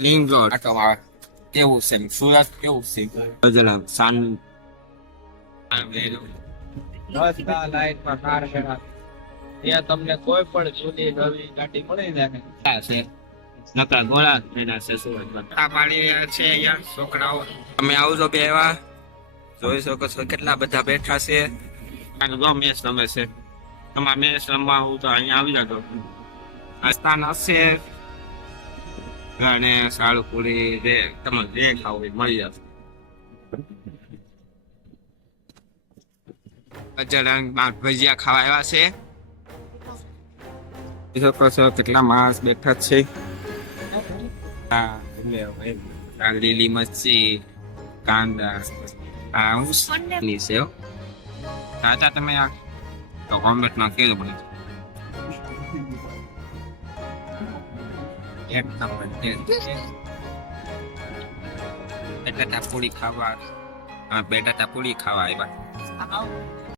લિંગ રોડ આટોમાં કેવું છે સુરત કેવું છે ગજરા સાન રસ્તા લાઈટમાં કાર ત્યાં તમને કોઈ પણ જૂની નવી ગાડી મળી જાય છે નકા ગોળા એના છે પાડી રહ્યા છે અહીંયા છોકરાઓ તમે આવજો બે એવા જોઈ શકો છો કેટલા બધા બેઠા છે અને મેચ રમે છે તમારા મેચ રમવા હું તો અહીંયા આવી જતો આ સ્થાન હશે અને સાળુપુરી જે તમે જે ખાવું એ મળી જશે. અજરંગમાં ભજીયા ખાવા આવ્યા છે? શકો છો કેટલા માણસ બેઠા છે. આ લે હવે આ લીલી મચ્છી કાંદા આ હું છે હો. તમે આ તો કોમેન્ટમાં કહેજો મને એક નંબર બટાટા પૂરી ખાવા હા બેટાટા પૂરી ખાવા આવ્યા.